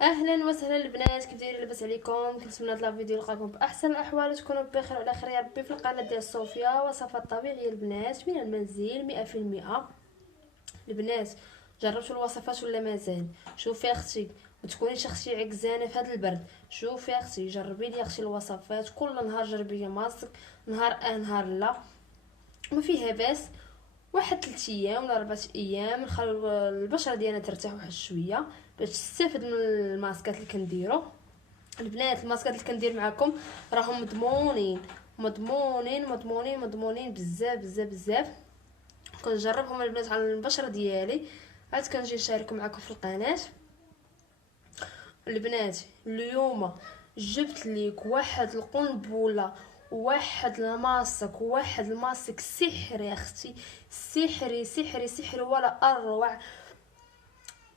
اهلا وسهلا البنات، كيف دايرين؟ لاباس عليكم؟ كنتمنى هاد الفيديو يلقاكم باحسن الاحوال وتكونوا بخير وعلى خير يا ربي. في القناه ديال صوفيا وصفات طبيعيه البنات من المنزل 100%. البنات جربتوا الوصفات ولا مازال؟ شوفي اختي، ما تكونيش اختي عكزانه في هذا البرد. شوفي اختي، جربي لي اختي الوصفات كل نهار، جربي لي ماسك نهار نهار لا، ما فيها باس. واحد 3 ايام ولا 4 ايام نخلو البشره ديالنا ترتاح واحد شويه باش تستافد من الماسكات اللي كنديرو. البنات الماسكات اللي كندير معكم راهم مضمونين مضمونين مضمونين مضمونين بزاف بزاف بزاف. كنجربهم البنات على البشره ديالي، عاد كنجي نشارككم معكم في القناه. البنات اليوم جبت ليك واحد القنبله، واحد الماسك سحري اختي، سحري سحري سحري ولا اروع.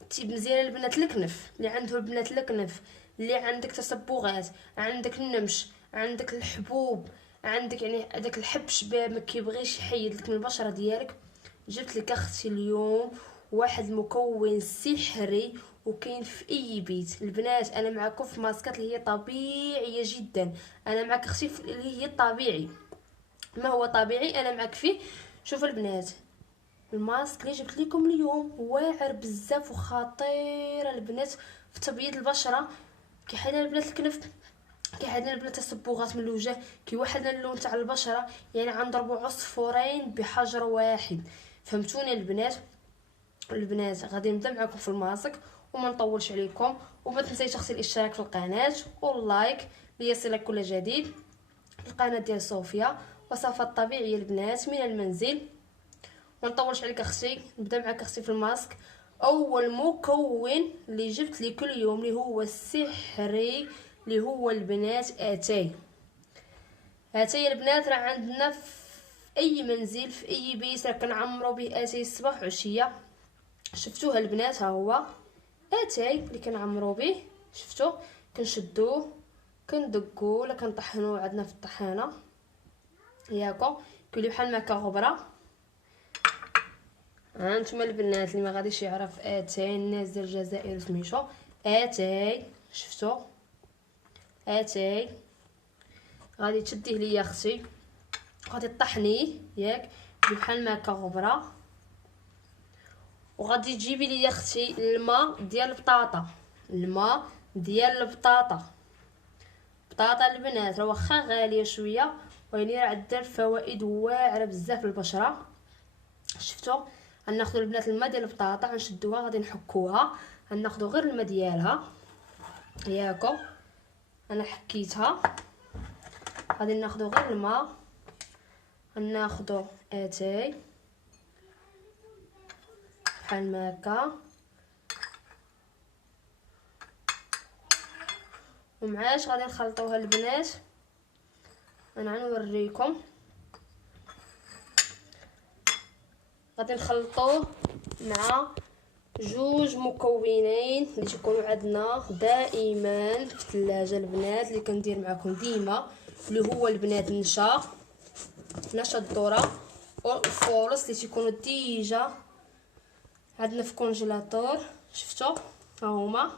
تيب مزيان البنات الكنف اللي عنده البنات الكنف، اللي عندك تصبغات، عندك النمش، عندك الحبوب، عندك يعني هذاك الحب شباب ما كيبغيش يحيد لك من البشره ديالك. جبت لك اختي اليوم واحد المكون سحري وكاين في اي بيت. البنات انا معكم في ماسكات اللي هي طبيعيه جدا، انا معك اختي في اللي هي الطبيعي، ما هو طبيعي انا معك فيه. شوفوا البنات، الماسك اللي جبت لكم اليوم واعر بزاف وخطير البنات في تبييض البشره. كيحيد البنات الكنف، كيحيد البنات التصبغات من الوجه، كيوحد اللون تاع البشره، يعني غنضربوا عصفورين بحجر واحد. فهمتوني البنات؟ البنات غادي نبدا معكم في الماسك وما نطولش عليكم، وما تنسيش تغسل الاشتراك في القناه واللايك ليصلك كل جديد. القناه ديال صوفيا وصفات طبيعيه البنات من المنزل. ما نطولش عليك اختي، نبدا معك اختي في الماسك. اول مكون اللي جبت لي كل يوم اللي هو السحري، اللي هو البنات اتاي. اتاي البنات راه عندنا في اي منزل في اي بيت، راه كنعمرو به اتاي الصباح وعشيه. شفتوها البنات؟ ها هو اتاي اللي كنعمرو به، شفتو؟ كنشدوه كندقوه ولا كنطحنوه عندنا في الطحانه ياكو، كيولي بحال ماكا غبره. هانتوما البنات اللي ما غاديش يعرف اتاي، الناس ديال الجزائر سميتو اتاي، شفتو؟ اتاي غادي تشديه ليا اختي، غادي طحنيه ياك بحال ما هكا غبره، وغادي تجيبي ليا اختي الماء ديال البطاطا، الماء ديال البطاطا. بطاطا البنات راه واخا غاليه شويه ولكن راه عندها فوائد واعره بزاف للبشره. شفتوا؟ غناخذوا البنات الماء ديال البطاطا، غنشدوها غادي نحكوها، غناخذوا غير الماء ديالها ياكو. انا حكيتها، غادي ناخذوا غير الماء، غناخذوا اتاي بحال ما هكا، ومعاش غادي نخلطوها البنات. انا غنوريكم، غادي نخلطوه مع جوج مكونين اللي تيكونوا عندنا دائما في الثلاجه البنات، اللي كندير معكم ديما، اللي هو البنات نشا الذره والفورص اللي تيكونوا ديجا عندنا في كونجيلاتور. شفتوا؟ ها هما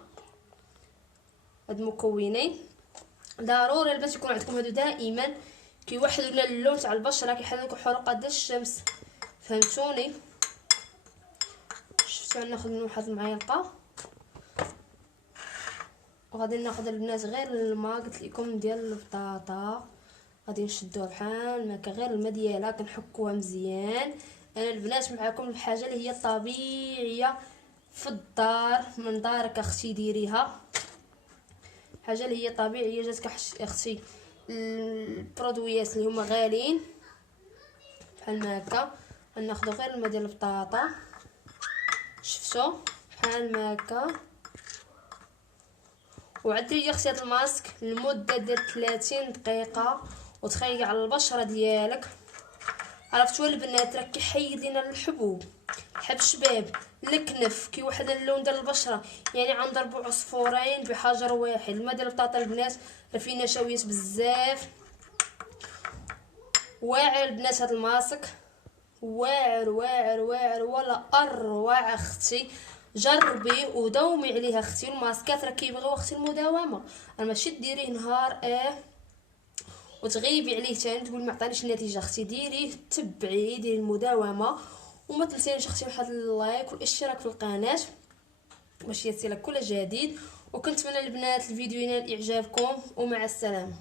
هاد المكونين ضروري البنات يكون عندكم هادو دائما، كيوحدوا لنا اللون تاع البشره، كيحيدوا لكم حروق ديال الشمس. فهمتوني؟ شفتوا؟ ناخذ من واحد المعلقه، وغادي ناخذ البنات غير الماء قلت لكم ديال البطاطا، غادي نشدوها بحال ما هكا، غير الماء ديالها كنحكوها مزيان. انا البنات معكم الحاجه اللي هي طبيعيه في الدار، من دارك اختي ديريها، حاجه اللي هي طبيعيه جاتك اختي. البرودويات اللي هما غاليين بحال ما هكا، غناخذوا غير الماء ديال البطاطا، شفتوا؟ بحال ما هكا. وعدي لي اختي هاد الماسك لمده ديال 30 دقيقه وتخيقي على البشره ديالك. عرفتوا البنات؟ راه كيحيد لينا الحبوب، حب شباب، الكنف، كيوحد اللون ديال البشره، يعني غنضربوا عصفورين بحجر واحد. الماء ديال البطاطا البنات راه فيه نشويات بزاف، واعر البنات هاد الماسك، واعر واعر واعر ولا اروع اختي. جربي ودومي عليها اختي. الماسكات راه كيبغيو اختي المداومه، راه ماشي ديريه نهار وتغيبي عليه تاني تقولي ما عطانيش النتيجه. اختي ديريه، تبعيه، ديري المداومه، وما تنسينيش اختي واحد اللايك والاشتراك في القناه باش يصلك كل جديد. وكنتمنى البنات الفيديو ينال اعجابكم، ومع السلامه.